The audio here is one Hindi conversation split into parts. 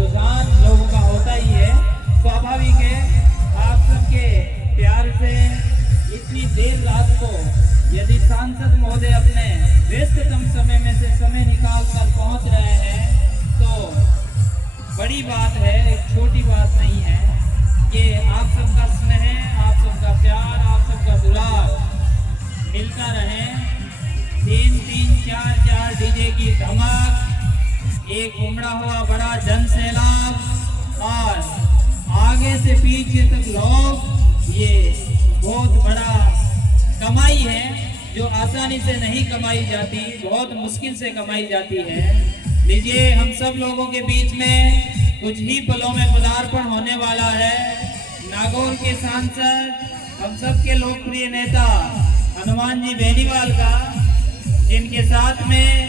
रुझान लोगों का होता ही है, स्वाभाविक है। आप सबके प्यार से इतनी देर रात को यदि सांसद महोदय अपने व्यस्ततम समय में से समय निकाल कर पहुंच रहे हैं तो बड़ी बात है, एक छोटी बात नहीं है। ये आप सबका स्नेह, आप सबका प्यार, आप सबका दुलार मिलता रहे। 3-3, 4-4 डीजे की धमक, एक उमड़ा हुआ बड़ा जन सैलाब और आगे से पीछे तक लोग, ये बहुत बड़ा कमाई है जो आसानी से नहीं कमाई जाती, बहुत मुश्किल से कमाई जाती है। लीजिए, हम सब लोगों के बीच में कुछ ही पलों में पदार्पण होने वाला है नागौर के सांसद, हम सब के लोकप्रिय नेता हनुमान जी बेनीवाल का, जिनके साथ में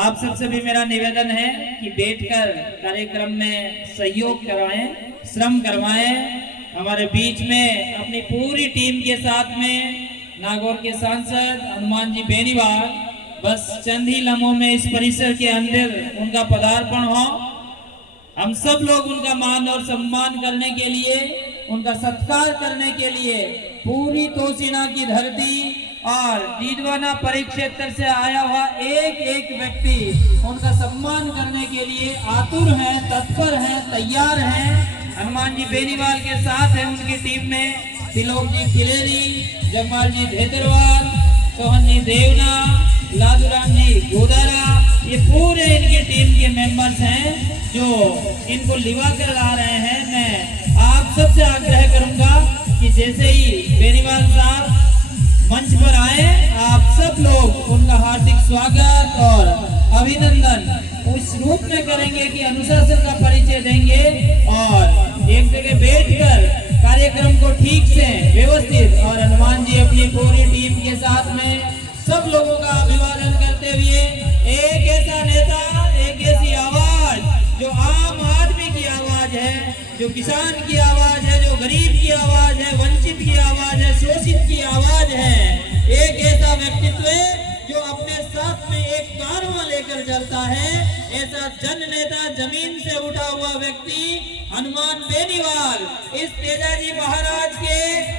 आप सबसे भी मेरा निवेदन है कि बैठकर कार्यक्रम में सहयोग करवाएं, श्रम करवाएं। हमारे बीच में अपनी पूरी टीम के साथ में नागौर के सांसद हनुमान जी बेनीवाल बस चंद ही लम्हों में इस परिसर के अंदर उनका पदार्पण हो। हम सब लोग उनका मान और सम्मान करने के लिए, उनका सत्कार करने के लिए पूरी तोसीना की धरती और डीडवाना परिक्षेत्र से आया हुआ एक एक व्यक्ति उनका सम्मान करने के लिए आतुर है, तत्पर है, तैयार है। हनुमान जी बेनीवाल के साथ है उनकी टीम में तिलोक जी खिलेरी, जगमाल जी धेतरवाल, सोहन जी देवना, लादूराम जी गोदारा, ये पूरे इनकी टीम के मेंबर्स हैं जो इनको लिवा कर ला रहे हैं। मैं आप सबसे आग्रह करूंगा कि जैसे ही बेनीवाल साहब मंच पर आए, आप सब लोग उनका हार्दिक स्वागत और अभिनंदन उस रूप में करेंगे कि अनुशासन का परिचय देंगे और एक जगह बैठकर कार्यक्रम को ठीक से व्यवस्थित, और हनुमान जी अपनी पूरी टीम के साथ में सब लोगों का अभिवादन करते हुए एक ऐसा नेता, एक ऐसी आवाज जो आम आदमी की आवाज है, जो किसान की आवाज है, जो गरीब की आवाज है, वंचित की आवाज है, शोषित की आवाज है, एक ऐसा व्यक्तित्व जो अपने साथ में एक कारवां लेकर चलता है, ऐसा जन नेता, जमीन से उठा हुआ व्यक्ति हनुमान बेनीवाल इस तेजाजी महाराज के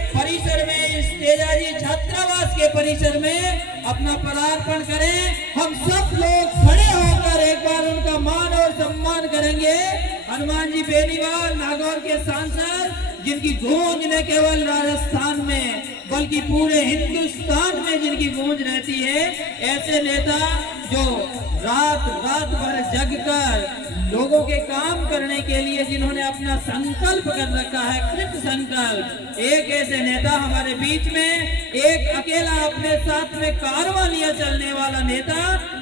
परिसर में, इस तेजाजी छात्रावास के परिसर में अपना पदार्पण करें। हम सब लोग खड़े होकर एक बार उनका मान और सम्मान करेंगे। हनुमान जी बेनीवाल नागौर के सांसद, जिनकी गूंज न केवल राजस्थान में बल्कि पूरे हिंदुस्तान में जिनकी गूंज रहती है, ऐसे नेता जो रात रात भर जगकर लोगों के काम करने के लिए जिन्होंने अपना संकल्प कर रखा है, कृत संकल्प, एक ऐसे नेता हमारे बीच में, एक अकेला अपने साथ में कारवां लिया चलने वाला नेता,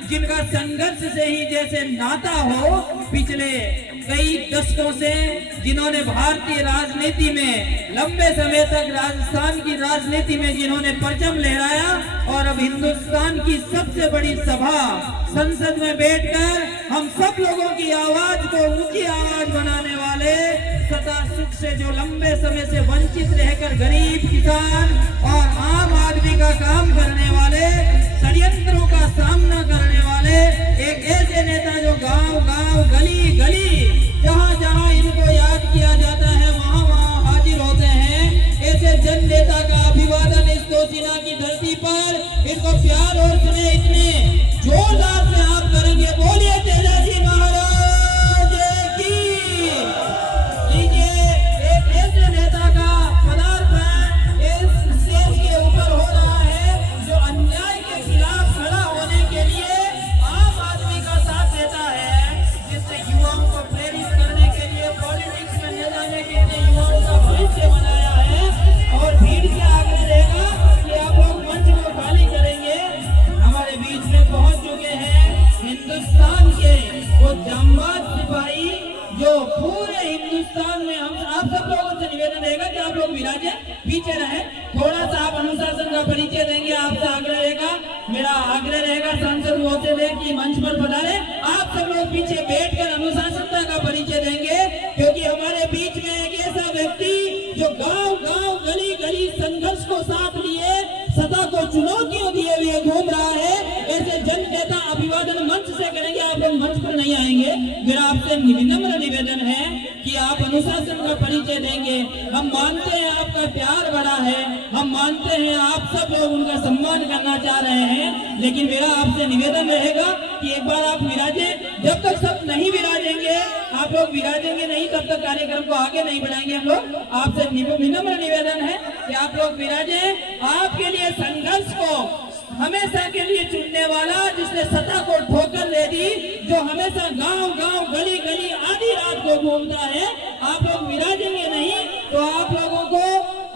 जिनका संघर्ष से ही जैसे नाता हो, पिछले कई दशकों से जिन्होंने भारतीय राजनीति में लंबे समय तक, राजस्थान की राजनीति में जिन्होंने परचम लहराया और अब हिंदुस्तान की सबसे बड़ी सभा संसद में बैठकर हम सब लोगों की आवाज को ऊंची आवाज बनाने वाले, सदा सुख से जो लंबे समय से वंचित रहकर गरीब, किसान और आम आदमी का काम करने वाले, षड्यंत्रों का सामना करने वाले एक ऐसे नेता जो गांव-गांव, गली-गली, जहां-जहां इनको याद किया जाता है वहां-वहां हाजिर होते हैं। ऐसे जन नेता का अभिवादन इस तोसीना की धरती पर इनको प्यार और स्नेह इतने जोरदार से आप करेंगे। बोलिए तेजाजी महाराज की। लीजिए, एक ऐसे नेता का पदार्पण इस स्टेज के ऊपर हो रहा है जो अन्याय के खिलाफ खड़ा होने के लिए आम आदमी का साथ देता है, जिससे युवाओं को प्रेरित करने के लिए पॉलिटिक्स में ले जाने के लिए युवाओं का भविष्य बनाया है। और भीड़ से आग्रह रहेगा कि आप लोग मंच को खाली करेंगे। हमारे बीच में पहुंच चुके हैं हिंदुस्तान के वो जांबाज सिपाही जो पूरे हिंदुस्तान में, हम आप सब लोगों से निवेदन रहेगा कि आप लोग विराजे, पीछे रहे, थोड़ा सा आप अनुशासन का परिचय देंगे, आपसे आग्रह रहेगा, मेरा आग्रह रहेगा सांसद महोदय की मंच पर पधारे। आप सब लोग पीछे बैठकर अनुशासनता का परिचय देंगे, क्योंकि हमारे बीच में एक ऐसा व्यक्ति जो गांव-गांव, गली-गली संघर्ष को साथ लिए, सत्ता को चुनौतियों दिए हुए घूम रहा है। ऐसे जन नेता अभिवादन मंच से करेंगे। आप लोग मंच पर नहीं आएंगे, मेरा आपसे विनम्र निवेदन है कि आप अनुशासन का परिचय देंगे। हम मानते हैं आपका प्यार बड़ा है, हम मानते हैं आप सब लोग उनका सम्मान करना चाह रहे हैं, लेकिन मेरा आपसे निवेदन रहेगा कि एक बार आप विराजे। जब तक सब नहीं विराजेंगे, आप लोग विराजेंगे नहीं, तब तक कार्यक्रम को आगे नहीं बढ़ाएंगे। हम लोग आपसे विनम्र निवेदन है कि आप लोग विराजे। आपके लिए संघर्ष को हमेशा के लिए चुनने वाला, जिसने सत्ता को ठोकर दे दी, जो हमेशा गांव गांव गली गली आधी रात को घूमता है, आप लोग विराजेंगे नहीं तो आप लोगों को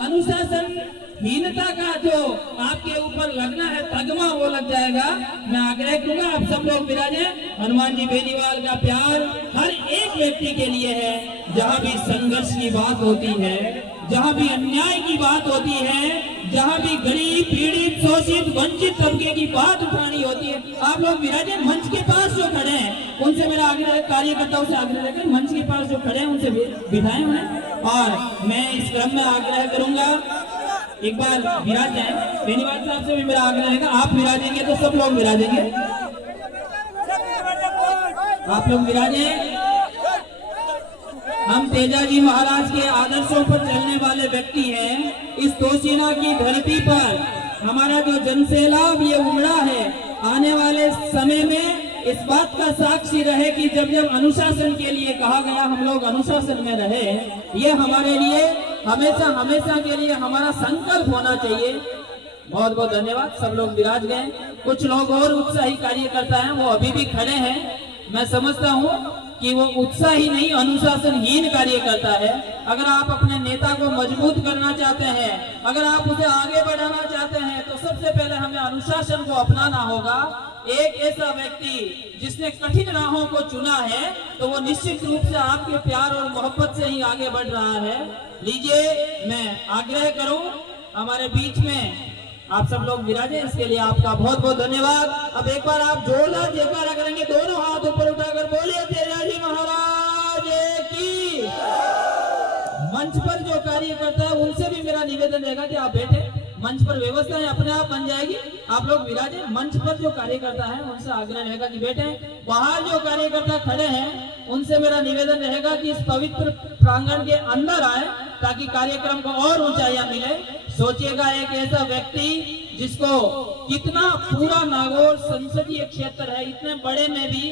अनुशासन हीनता का जो आपके ऊपर लगना है तगमा, वो लग जाएगा। मैं आग्रह करूंगा आप सब लोग विराजे। हनुमान जी बेनीवाल का प्यार हर एक व्यक्ति के लिए है। जहाँ भी संघर्ष की बात होती है, जहाँ भी अन्याय की बात होती है, जहाँ भी गरीब पीड़ित शोषित वंचित तबके की बात उठानी होती है, आप लोग विराजे। मंच के पास जो खड़े हैं उनसे मेरा आग्रह, कार्यकर्ताओं से आग्रह है, मंच के पास जो खड़े हैं उनसे बिठाएं उन्हें। और मैं इस क्रम में आग्रह करूंगा, एक बार विराज जाए। बेनीवाल साहब से भी मेरा आग्रह है, आप विराजेंगे तो सब लोग विराजेंगे। आप लोग विराजे। हम तेजाजी महाराज के आदर्शों पर चलने वाले व्यक्ति हैं। इस तोशिना की धरती पर हमारा जो जनसैलाब ये उमड़ा है, आने वाले समय में इस बात का साक्षी रहे कि जब जब अनुशासन के लिए कहा गया, हम लोग अनुशासन में रहे। ये हमारे लिए हमेशा हमेशा के लिए हमारा संकल्प होना चाहिए। बहुत बहुत धन्यवाद। सब लोग विराज गए। कुछ लोग और उत्साही कार्यकर्ता हैं, वो अभी भी खड़े हैं। मैं समझता हूँ कि वो उत्साही नहीं, अनुशासनहीन कार्यकर्ता है। अगर आप अपने नेता को मजबूत करना चाहते हैं, अगर आप उसे आगे बढ़ाना चाहते हैं, तो सबसे पहले हमें अनुशासन को अपनाना होगा। एक ऐसा व्यक्ति जिसने कठिन राहों को चुना है, तो वो निश्चित रूप से आपके प्यार और मोहब्बत से ही आगे बढ़ रहा है। लीजिए, मैं आग्रह करूं हमारे बीच में आप सब लोग विराजे, इसके लिए आपका बहुत बहुत धन्यवाद। अब एक बार आप जोरदार जयकारा करेंगे, दोनों हाथ ऊपर उठाकर बोलिए तेजाजी महाराज की। मंच पर जो कार्यकर्ता है उनसे भी मेरा निवेदन रहेगा कि आप बैठे, मंच पर व्यवस्थाएं अपने आप बन जाएगी। आप लोग विराजे। मंच पर जो कार्यकर्ता है उनसे आग्रह रहेगा कि बैठे। बाहर जो कार्यकर्ता खड़े हैं उनसे मेरा निवेदन रहेगा कि इस पवित्र प्रांगण के अंदर आए, ताकि कार्यक्रम को और ऊंचाइयां मिले। सोचिएगा, एक ऐसा व्यक्ति जिसको कितना पूरा नागौर संसदीय क्षेत्र है, इतने बड़े में भी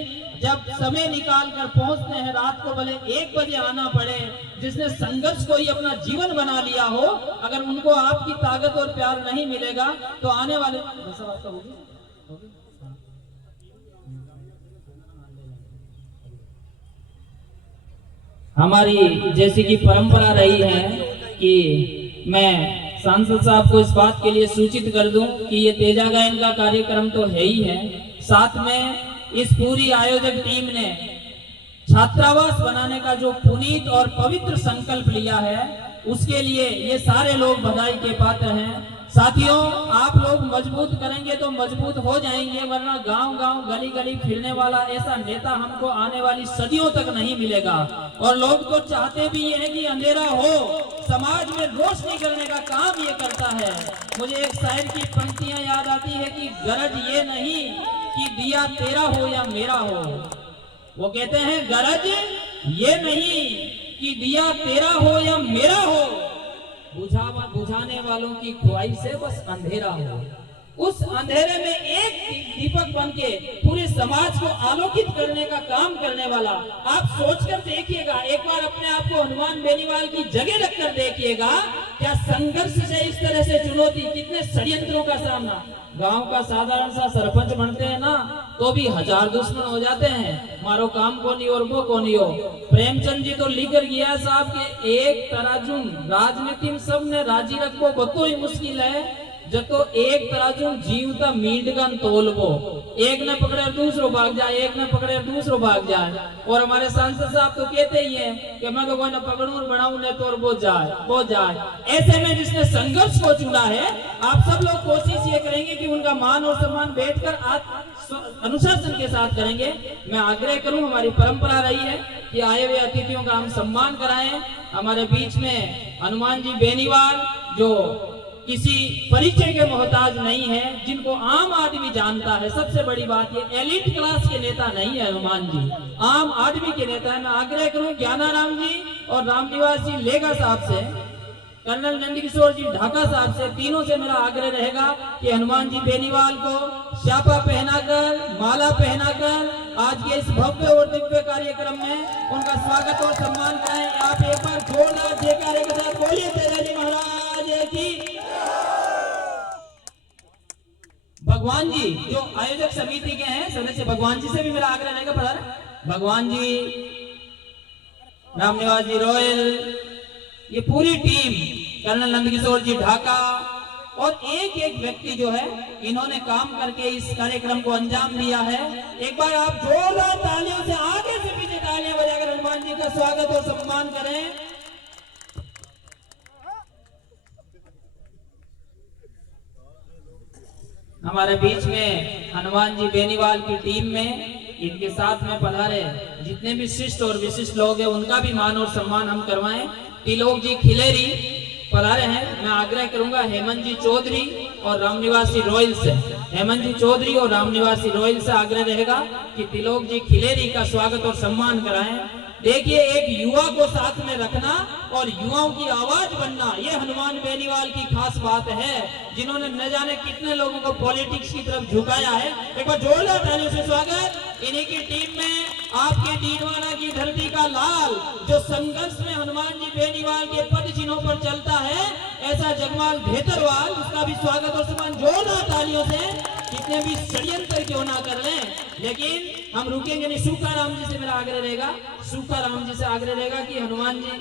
जब समय निकाल कर पहुंचते हैं, रात को भले 1 बजे आना पड़े, जिसने संघर्ष को ही अपना जीवन बना लिया हो, अगर उनको आपकी ताकत और प्यार नहीं मिलेगा तो आने वाले हमारी जैसी की परंपरा रही है कि मैं सांसद साहब को इस बात के लिए सूचित कर दूं कि ये तेजा गायन का कार्यक्रम तो है ही है, साथ में इस पूरी आयोजक टीम ने छात्रावास बनाने का जो पुनीत और पवित्र संकल्प लिया है, उसके लिए ये सारे लोग बधाई के पात्र हैं। साथियों, आप लोग मजबूत करेंगे तो मजबूत हो जाएंगे, वरना गांव गांव गली गली फिरने वाला ऐसा नेता हमको आने वाली सदियों तक नहीं मिलेगा। और लोग तो चाहते भी ये है कि अंधेरा हो, समाज में रोशनी करने का काम ये करता है। मुझे एक शायर की पंक्तियां याद आती है कि गरज ये नहीं कि दिया तेरा हो या मेरा हो। वो कहते हैं गरज ये नहीं कि दिया तेरा हो या मेरा हो, बुझाने वालों की ख्वाहिश से बस अंधेरा हो। उस अंधेरे में एक दीपक बन के पूरे समाज को आलोकित करने का काम करने वाला, आप सोचकर देखिएगा, एक बार अपने आप को हनुमान बेनीवाल की जगह रखकर देखिएगा, क्या संघर्ष से इस तरह से चुनौती, कितने षड्यंत्रों का सामना। गांव का साधारण सा सरपंच बनते हैं ना, तो भी 1000 दुश्मन हो जाते हैं, मारो काम को नहीं और वो को नहीं हो। प्रेमचंद जी तो लिखकर गया साहब के एक तराजुन राजनीति में सब ने राजी रखो बतो ही मुश्किल है, जतो एक तराजुन जीवता मींडगन तोलबो, एक ने पकड़े दूसरो भाग जाए, एक ने पकड़े दूसरो भाग जाए। और हमारे सांसद साहब तो कहते ही हैं कि मैं तो कोई ना पकड़ू और बढ़ाऊं ने तो वो जाए। ऐसे में जिसने संघर्ष को चुना है, आप सब लोग कोशिश ये करेंगे कि उनका मान और सम्मान बैठकर अनुशासन के साथ करेंगे। मैं आग्रह करूं, हमारी परंपरा रही है कि आए हुए अतिथियों का हम सम्मान कराएं। हमारे बीच में हनुमान जी बेनीवाल जो किसी परिचय के मोहताज नहीं है, जिनको आम आदमी जानता है। सबसे बड़ी बात ये एलिट क्लास के नेता नहीं है हनुमान जी, आम आदमी के नेता है। मैं आग्रह करूं ज्ञानाराम जी और रामनिवास जी लेगा साहब से, कर्नल नंदकिशोर जी ढाका साहब से, तीनों से मेरा आग्रह रहेगा कि हनुमान जी बेनीवाल को शापा पहनाकर, माला पहनाकर आज के इस भव्य और दिव्य कार्यक्रम में उनका स्वागत और सम्मान कराएं। आप एक बार जोरदार जयकारे के साथ बोलिए तेजाजी महाराज की। भगवान जी जो आयोजक समिति के हैं सदस्य, भगवान जी से भी मेरा आग्रह रहेगा, पधारें भगवान जी, रामनिवास जी रॉयल, ये पूरी टीम, कर्नल नंदकिशोर जी ढाका और एक एक व्यक्ति जो है इन्होंने काम करके इस कार्यक्रम को अंजाम दिया है। एक बार आप जोरदार तालियों से, आगे से पीछे तालियां बजाकर हनुमान जी का स्वागत और सम्मान करें। हमारे बीच में हनुमान जी बेनीवाल की टीम में इनके साथ में पधारे जितने भी शिष्ट और विशिष्ट लोग हैं उनका भी मान और सम्मान हम करवाएं। तिलोक जी खिलेरी पधारे हैं। मैं आग्रह करूंगा हेमंत जी चौधरी और रामनिवासी रॉयल से, हेमंत जी चौधरी और रामनिवासी रॉयल से आग्रह रहेगा कि तिलोक जी खिलेरी का स्वागत और सम्मान कराएं। देखिए, एक युवा को साथ में रखना और युवाओं की आवाज बनना, ये हनुमान बेनीवाल की खास बात है, जिन्होंने न जाने कितने लोगों को पॉलिटिक्स की तरफ झुकाया है। एक बार जोरदार तालियों से स्वागत। इन्हीं की टीम में आपके डीडवाना की धरती का लाल, जो संघर्ष में हनुमान जी बेनीवाल के पद चिन्हों पर चलता है, ऐसा जगमाल भेतरवाल, उसका भी स्वागत और सम्मान जोरदार तालियों से। कितने भी षड्यंत्र क्यों ना कर लें, लेकिन हम रुकेंगे नहीं। सूखा राम जी से मेरा आग्रह रहेगा, सूखा राम जी से आग्रह रहेगा कि हनुमान जी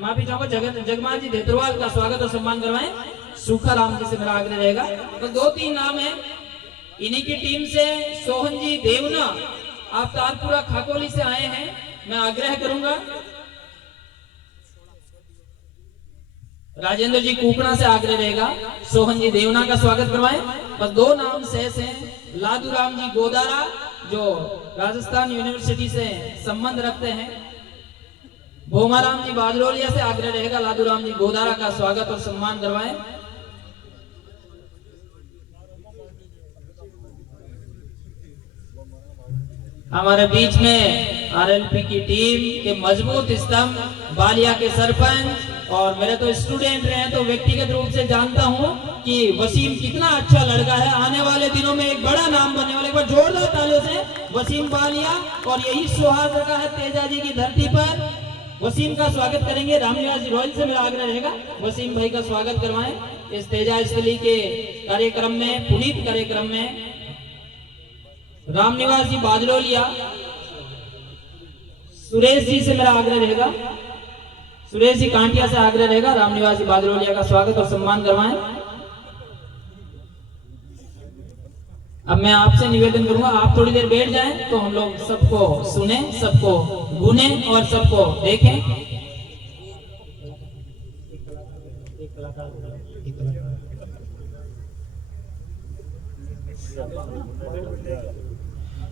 माफी चाहूंगा जगमाल जी भेतरवाल का स्वागत और सम्मान करवाएं। सूखा राम जी से मेरा आग्रह रहेगा। तो 2-3 नाम है इन्हीं की टीम से। सोहन जी देवना, आप तारपुरा खाकोली से आए हैं। मैं आग्रह करूंगा राजेंद्र जी कुकड़ा से आग्रह रहेगा सोहन जी देवना का स्वागत करवाएं। बस 2 नाम शेष हैं। लादूराम जी गोदारा जो राजस्थान यूनिवर्सिटी से संबंध रखते हैं। भोमाराम जी बाजरोलिया से आग्रह रहेगा लादूराम जी गोदारा का स्वागत और सम्मान करवाएं। हमारे बीच में आरएलपी की टीम के मजबूत स्तंभ, बालिया के सरपंच, और मेरे तो स्टूडेंट रहे तो व्यक्तिगत रूप से जानता हूं कि वसीम कितना अच्छा लड़का है, आने वाले दिनों में एक बड़ा नाम बनने वाला। एक बार जोरदार तालियों से वसीम बालिया, और यही सुहाग रखा है तेजाजी की धरती पर। वसीम का स्वागत करेंगे। रामनिवास जी रॉयल से मेरा आग्रह रहेगा वसीम भाई का स्वागत करवाएं इस तेजा स्थली के कार्यक्रम में, पुनीत कार्यक्रम में। रामनिवास जी बाजरोलिया, सुरेश जी से मेरा आग्रह रहेगा, सुरेश जी कांटिया से आग्रह रहेगा रामनिवास जी बाजरोलिया का स्वागत और सम्मान करवाएं। अब मैं आपसे निवेदन करूंगा, आप थोड़ी देर बैठ जाएं तो हम लोग सबको सुने, सबको गुने और सबको देखें।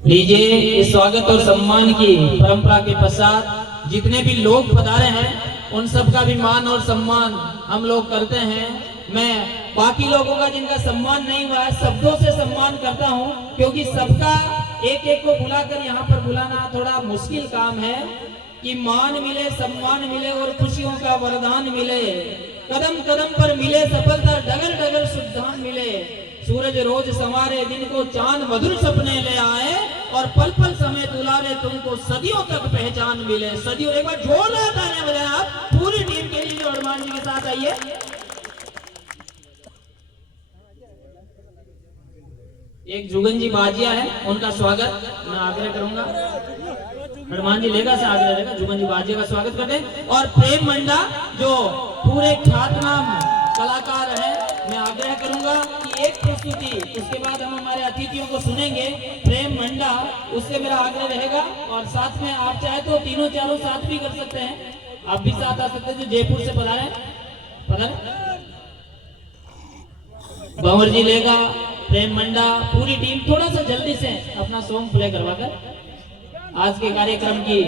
लीजिए, इस स्वागत और सम्मान की परंपरा के पश्चात जितने भी लोग पधारे हैं उन सब का भी मान और सम्मान हम लोग करते हैं। मैं बाकी लोगों का जिनका सम्मान नहीं हुआ है शब्दों से सम्मान करता हूं, क्योंकि सबका एक एक को बुलाकर यहाँ पर बुलाना थोड़ा मुश्किल काम है। कि मान मिले, सम्मान मिले और खुशियों का वरदान मिले, कदम कदम पर मिले सफलता, डगर डगर सुधान मिले। सूरज रोज संवारे दिन को, चांद मधुर सपने ले आए, और पल पल समय दुलारे तुमको सदियों तक पहचान मिले। सदियों, एक बार जोरदार तालियां बजाएं आप पूरी टीम के लिए जो हनुमान जी के साथ आइए। एक जुगन जी बाजिया है, उनका स्वागत मैं आग्रह करूंगा। हनुमान जी लेगा से आग्रह रहेगा जुगन जी बाजिया का स्वागत करते। और प्रेम मंडा जो पूरे ख्यातनाम कलाकार है, मैं आग्रह करूंगा कि एक प्रस्तुति, उसके बाद हम हमारे अतिथियों को सुनेंगे। प्रेम मंडा, उससे मेरा आग्रह रहेगा। और साथ में आप चाहे तो तीनों चारों साथ भी कर सकते हैं, आप भी साथ आ सकते हैं जो जयपुर से पधारे। भंवर जी लेगा, प्रेम मंडा, पूरी टीम थोड़ा सा जल्दी से अपना सॉन्ग प्ले करवाकर आज के कार्यक्रम की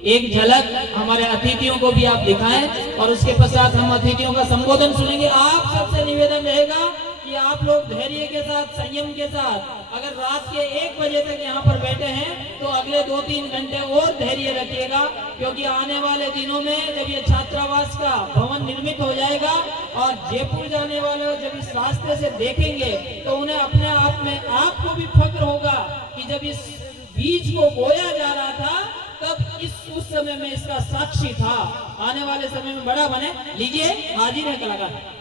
एक झलक हमारे अतिथियों को भी आप दिखाएं और उसके पश्चात हम अतिथियों का संबोधन सुनेंगे। आप सबसे निवेदन रहेगा कि आप लोग धैर्य के साथ, संयम के साथ, अगर रात के 1 बजे तक यहाँ पर बैठे हैं तो अगले 2-3 घंटे और धैर्य रखिएगा, क्योंकि आने वाले दिनों में जब ये छात्रावास का भवन निर्मित हो जाएगा और जयपुर जाने वाले जब इस रास्ते से देखेंगे तो उन्हें अपने आप में आपको भी फक्र होगा कि जब इस बीज को बोया जा रहा था तब उस समय में इसका साक्षी था। आने वाले समय में बड़ा बने। लीजिए, हाजिर है कलाकार।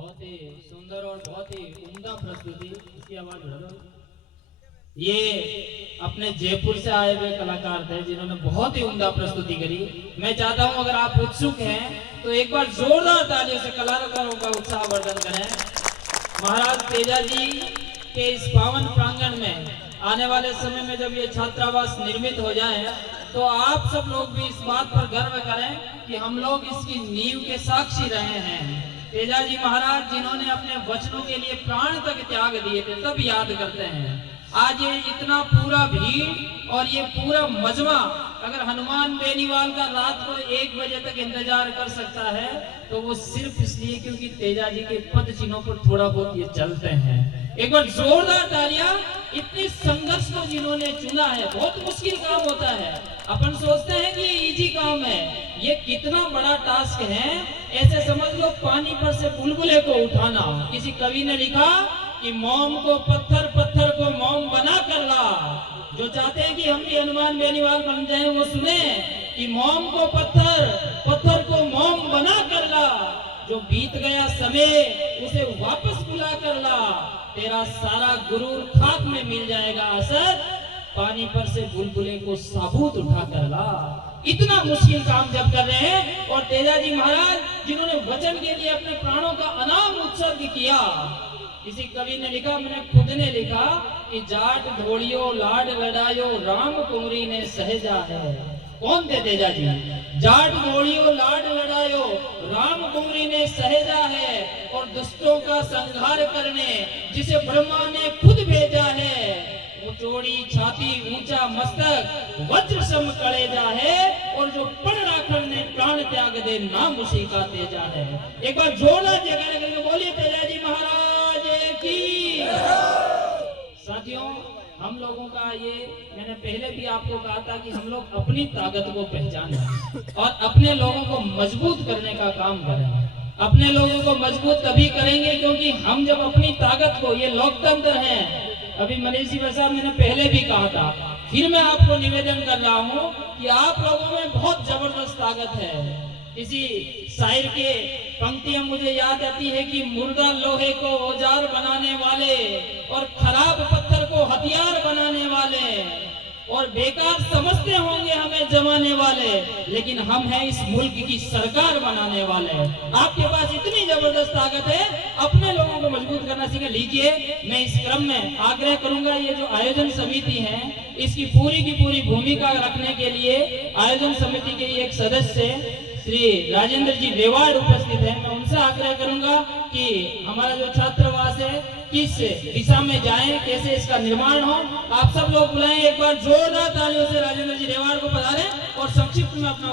बहुत ही सुंदर और बहुत ही उम्दा प्रस्तुति। इसकी आवाज बढ़ा दो। ये अपने जयपुर से आए हुए कलाकार थे जिन्होंने बहुत ही उम्दा प्रस्तुति करी। मैं चाहता हूं अगर आप उत्सुक हैं तो एक बार जोरदार तालियों से कलाकारों का उत्साहवर्धन करें। महाराज तेजा जी के इस पावन प्रांगण में आने वाले समय में जब ये छात्रावास निर्मित हो जाए तो आप सब लोग भी इस बात पर गर्व करें कि हम लोग इसकी नींव के साक्षी रहे हैं। तेजा जी महाराज जिन्होंने अपने वचनों के लिए प्राण तक त्याग दिए थे, तब याद करते हैं। आज ये इतना पूरा भीड़ और ये पूरा मजमा अगर हनुमान बेनीवाल का रात को 1 बजे तक इंतजार कर सकता है तो वो सिर्फ इसलिए क्योंकि तेजा जी के पद चिन्हों पर थोड़ा बहुत ये चलते हैं। एक बार जोरदार तालियां इतने संघर्ष को जिन्होंने चुना है। बहुत मुश्किल काम होता है। अपन सोचते हैं कि ये इजी काम है, ये कितना बड़ा टास्क है। ऐसे समझ लो पानी पर से बुलबुले को उठाना। किसी कवि ने लिखा कि मोम को पत्थर, पत्थर को मोम बना कर ला। जो चाहते हैं कि हम भी हनुमान बेनीवाल बन जाएं वो सुने कि मोम को पत्थर, पत्थर को मोम बना कर ला। जो बीत गया समय उसे वापस बुला कर ला। तेरा सारा गुरूर खाक में मिल जाएगा असर, पानी पर से बुलबुले को साबुत उठा कर ला। इतना मुश्किल काम जब कर रहे हैं और तेजा जी महाराज जिन्होंने वचन के लिए अपने प्राणों का अनाम उत्सर्ग किया। किसी कवि ने लिखा, मैंने खुद ने लिखा कि जाट ढोलियो लाड लड़ायो राम कुंवरी ने सहेजा है। कौन थे तेजा जी? जाट ढोलियो लाड लड़ायो राम कुंवरी ने सहेजा है और दुष्टों का संहार करने जिसे ब्रह्मा ने खुद भेजा है। वो चौड़ी छाती ऊंचा मस्तक वज्र सम कलेजा है और जो पढ़ राखल ने प्राण त्याग दे नाम उसी का तेजा है। एक बार जोरदार जयकार करके बोलिए तेजा जी महाराज की। साथियों हम लोगों का ये मैंने पहले भी आपको कहा था कि हम लोग अपनी ताकत को पहचानें और अपने लोगों को मजबूत करने का काम करें। अपने लोगों को मजबूत तभी करेंगे क्योंकि हम जब अपनी ताकत को, ये लोकतंत्र है, अभी मनीष जी साहब मैंने पहले भी कहा था, फिर मैं आपको निवेदन कर रहा हूँ कि आप लोगों में बहुत जबरदस्त ताकत है। किसी शायर के पंक्तियां मुझे याद आती है कि मुर्दा लोहे को औजार बनाने वाले और खराब पत्थर को हथियार बनाने वाले और बेकार समझते होंगे हमें जमाने वाले, लेकिन हम हैं इस मुल्क की सरकार बनाने वाले। आपके पास इतनी जबरदस्त ताकत है, अपने लोगों को मजबूत करना सीख लीजिए। मैं इस क्रम में आग्रह करूंगा, ये जो आयोजन समिति है इसकी की पूरी भूमिका रखने के लिए आयोजन समिति के एक सदस्य श्री राजेंद्र जी रेवाड़ उपस्थित हैं। मैं उनसे आग्रह करूंगा कि हमारा जो छात्रावास है किस दिशा में जाएं, कैसे इसका निर्माण हो। आप सब लोग बुलाएं, एक बार जोरदार तालियों से राजेंद्र जी रेवाड़ को पधारें और संक्षिप्त में अपना